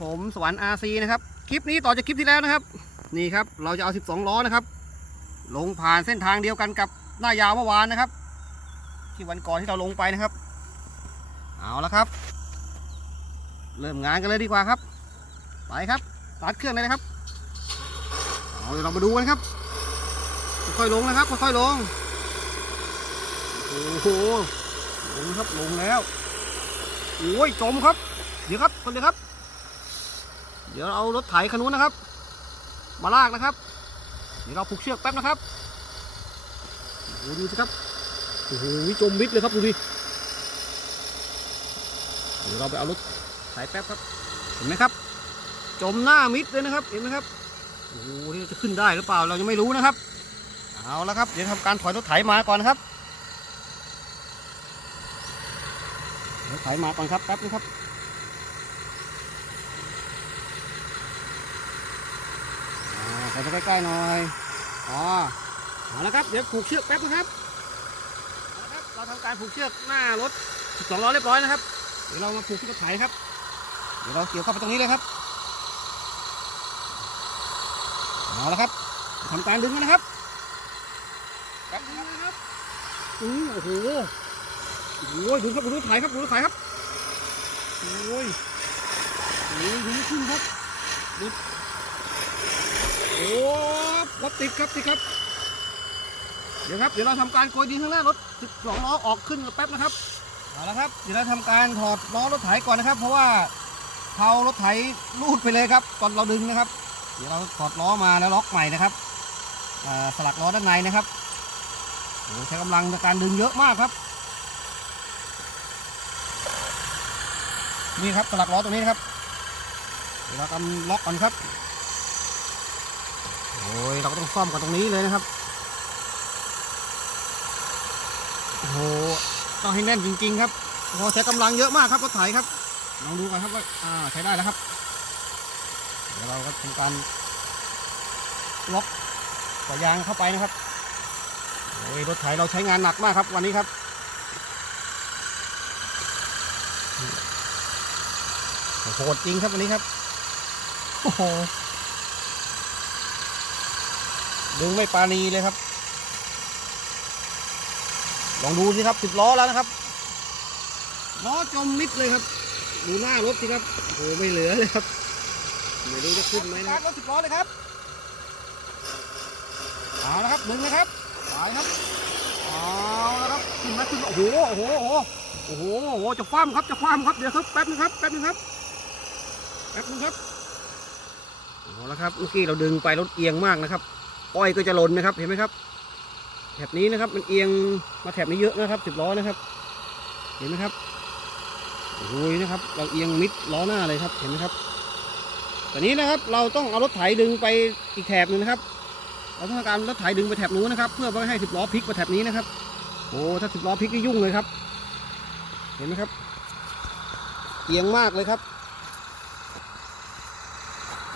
ผมสวรรค์ RC นะครับ คลิปนี้ต่อจากคลิปที่แล้วนะครับ นี่ครับเราจะเอา 12 ล้อนะครับ ลงผ่านเส้นทางเดียวกันกับหน้ายาวเมื่อวานนะครับ ที่วันก่อนที่เราลงไปนะครับ เอาละครับ เริ่มงานกันเลยดีกว่าครับ ไปครับตัดเครื่องเลยนะครับเอาเดี๋ยวเรามาดูกันครับค่อยๆลงนะครับค่อยๆลงโอ้โหลงครับลงแล้วโอ้ยจมครับเดี๋ยวครับคนเดียวครับ เดี๋ยวเอารถไถคันนู้นนะครับ มาลากนะครับ เดี๋ยวเราผูกเชือกแป๊บนะครับโอ้ดูสิครับโอ้โหจมมิดเลยครับดูดิเดี๋ยวเราไปเอารถไถแป๊บครับ เห็นไหมครับ จมหน้ามิดเลยนะครับ เห็นไหมครับโอ้โหนี่จะขึ้นได้หรือเปล่าเรายังไม่รู้นะครับ เอาละครับ เดี๋ยวทำการถอยรถไถมาก่อนนะครับรถไถมาก่อนครับแป๊บนึงครับ อ่าใส่ไปใกล้ๆหน่อยอ๋อเอาละครับเดี๋ยวผูกเชือกแป๊บนะครับเอาละครับ เราทำการผูกเชือกหน้ารถ12ล้อเรียบร้อยนะครับ เดี๋ยวเรามาผูกที่รถไถครับ เดี๋ยวเราเกี่ยวเข้าไปตรงนี้เลยครับเอาละครับทำการดึงกันนะครับแป๊บนึงนะครับอือโอ้โหโอ้ยดูครับดูรถไถครับดูรถไถครับโอ้ยโอ้ยดูไม่ขึ้นครับดู โอ้รถติดครับติดครับ เดี๋ยวครับ เดี๋ยวเราทำการโกยดินข้างหน้ารถ12ล้อออกขึ้นแป๊บนะครับเอาละครับ เดี๋ยวเราทำการถอดล้อรถไถก่อนนะครับ เพราะว่าเผารถไถรูดไปเลยครับ ตอนเราดึงนะครับ เดี๋ยวเราถอดล้อมาแล้วล็อกใหม่นะครับสลักล้อด้านในนะครับโอ้ใช้กำลังในการดึงเยอะมากครับ นี่ครับสลักล้อตรงนี้นะครับเดี๋ยวเราทำล็อกก่อนครับ โอ้ยเราก็ต้องซ่อมกันตรงนี้เลยนะครับโอ้โหต้องให้แน่นจริง ๆ ครับโอ้โหใช้กำลังเยอะมากครับรถไถครับลองดูกันครับว่าอ่าใช้ได้แล้วครับเดี๋ยวเราก็ทำการล็อกสายยางเข้าไปนะครับโอ้ยรถไถเราใช้งานหนักมากครับวันนี้ครับโหดจริงครับวันนี้ครับ โอ้โห ดึงไม่ปราณีเลยครับ ลองดูสิครับสิบล้อแล้วนะครับล้อจมมิดเลยครับ ดูหน้ารถสิครับโอ้โหไม่เหลือเลยครับไม่รู้จะขึ้นไหมนะครับรถสิบล้อเลยครับเอาละครับดึงนะครับไปครับเอาละครับขึ้นไหมขึ้นโอ้โหโอ้โหโอ้โหโอ้โหจะคว่ำครับจะคว่ำครับเดี๋ยวครับแป๊บนึงครับแป๊บนึงครับแป๊บนึงครับเอาละครับเมื่อกี้เราดึงไปรถเอียงมากนะครับ อ้อยก็จะหล่นนะครับ เห็นไหมครับ แถบนี้นะครับ มันเอียงมาแถบนี้เยอะนะครับสิบล้อนะครับ เห็นไหมครับโอ้ยนะครับ เราเอียงมิดล้อหน้าเลยครับ เห็นไหมครับตอนนี้นะครับ เราต้องเอารถไถดึงไปอีกแถบหนึ่งนะครับ เราต้องการรถไถดึงไปแถบนู้นนะครับ เพื่อไม่ให้สิบล้อพลิกมาแถบนี้นะครับ โอ้ถ้าสิบล้อพลิกนี่ยุ่งเลยครับ เห็นไหมครับ เอียงมากเลยครับ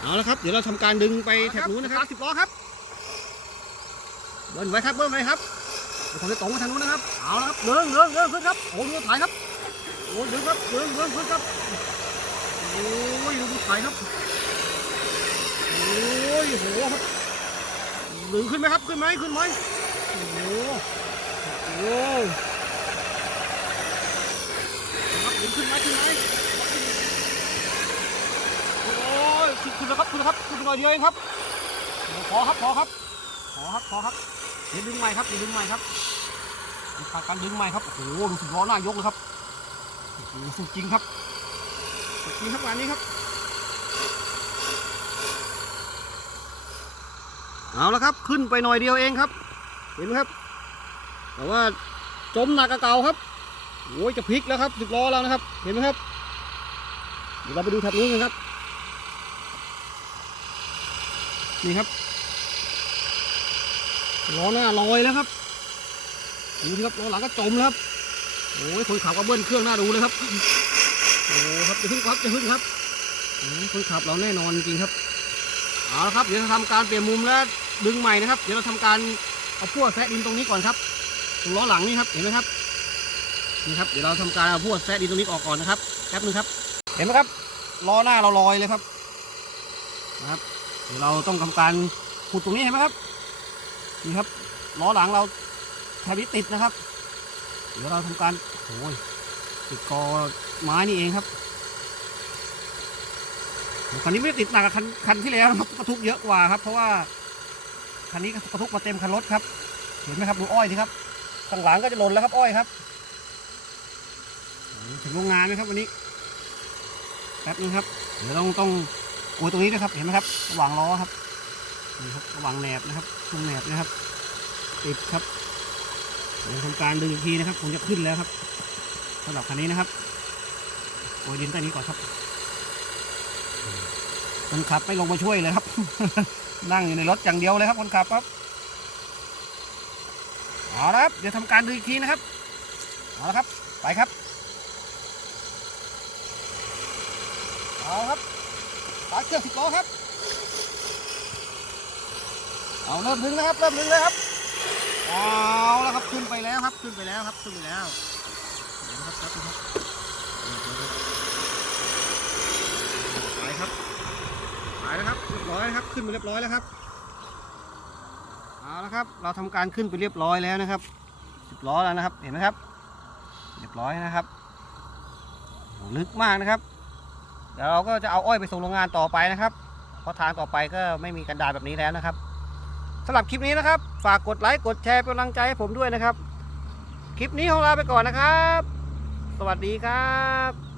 เอาละครับ เดี๋ยวเราทำการดึงไปแถบนู้นนะครับสิบล้อครับ เบิ้ลไว้ครับเบิ้ลไว้ครับเดี๋ยวผมจะตรงไปทางนู้นนะครับเอาละครับเดินเดินเดินขึ้นครับโอ้ดูถ่ายครับโอ้ดึงครับเดินเดินขึ้นครับโอ้ยดูถ่ายครับโอ้ยโหครับดึงขึ้นไหมครับขึ้นไหมขึ้นไหมโอ้โหโอ้ครับดึงขึ้นไหมขึ้นไหมโอ้ยขึ้นแล้วครับขึ้นแล้วครับขึ้นหน่อยเดียวเองครับพอครับพอครับพอครับพอครับ เดี๋ยวดึงใหม่ครับเดี๋ยวดึงใหม่ครับขาดการดึงใหม่ครับ โอ้โห ดูสิบล้อหน้ายกเลยครับโอ้โหสุดจริงครับสุดจริงครับงานนี้ครับ เอาละครับ ขึ้นไปหน่อยเดียวเองครับ เห็นไหมครับ แต่ว่าจมหนักกว่าเก่าครับโอ้ยจะพลิกแล้วครับสิบล้อแล้วนะครับ เห็นไหมครับ เดี๋ยวเราไปดูแถบนี้นกันครับ นี่ครับ ล้อหน้าลอยแล้วครับดูสิครับล้อหลังก็จมแล้วครับโอ้ยคนขับก็เบิ้ลเครื่องหน้าดูเลยครับโอ้ครับจะพึ่งครับจะพึ่งครับคนขับเราแน่นอนจริงครับเอาละครับเดี๋ยวจะทำการเปลี่ยนมุมแล้วดึงใหม่นะครับ เดี๋ยวเราทำการเอาพวกแซะดินตรงนี้ก่อนครับตรงล้อหลังนี่ครับเห็นไหมครับนี่ครับเดี๋ยวเราทำการเอาพวกแซะดินตรงนี้ออกก่อนนะครับแป๊บนึงครับ เห็นไหมครับล้อหน้าเราลอยเลยครับนะครับเดี๋ยวเราต้องทำการขุดตรงนี้เห็นไหมครับ นี่ครับล้อหลังเราแทบจะติดนะครับ เดี๋ยวเราทำการโอ้ยติดกอไม้นี่เองครับคันนี้ไม่ได้ติดหนักกับคันคันที่แล้วนะครับกระทุกเยอะกว่าครับ เพราะว่าคันนี้กระทุกมาเต็มคันรถครับ เห็นไหมครับดูอ้อยสิครับข้างหลังก็จะหล่นแล้วครับอ้อยครับถึงโรงงานไหมครับวันนี้แป๊บนึงครับ เดี๋ยวต้องต้องโอ้ยตรงนี้นะครับ เห็นไหมครับระหว่างล้อครับ นี่ครับระหว่างแหนบนะครับช่วงแหนบนะครับ ติดครับเดี๋ยวทำการดึงอีกทีนะครับผมจะขึ้นแล้วครับสำหรับคันนี้นะครับโอ้ยดินใต้นี้ก่อนครับคนขับไม่ลงมาช่วยเลยครับ นั่งอยู่ในรถอย่างเดียวเลยครับคนขับครับเอาละครับเดี๋ยวทำการดึงอีกทีนะครับเอาละครับไปครับเอาครับสายเครื่องสิบล้อครับ เอาเริ่มดึงนะครับเริ่มดึงเลยครับเอาแล้วครับขึ้นไปแล้วครับขึ้นไปแล้วครับขึ้นไปแล้วเดี๋ยวนะครับครับครับไปครับไปแล้วครับเรียบร้อยครับขึ้นไปเรียบร้อยแล้วครับเอาละครับเราทำการขึ้นไปเรียบร้อยแล้วนะครับสิบล้อแล้วนะครับเห็นไหมครับ เรียบร้อยนะครับลึกมากนะครับเดี๋ยวเราก็จะเอาอ้อยไปส่งโรงงานต่อไปนะครับเพราะทางต่อไปก็ไม่มีกันดารแบบนี้แล้วนะครับำหรับคลิปนี้นะครับ ฝากกดไลค์กดแชร์เป็นกำลังใจให้ผมด้วยนะครับ คลิปนี้ของเราไปก่อนนะครับ สวัสดีครับ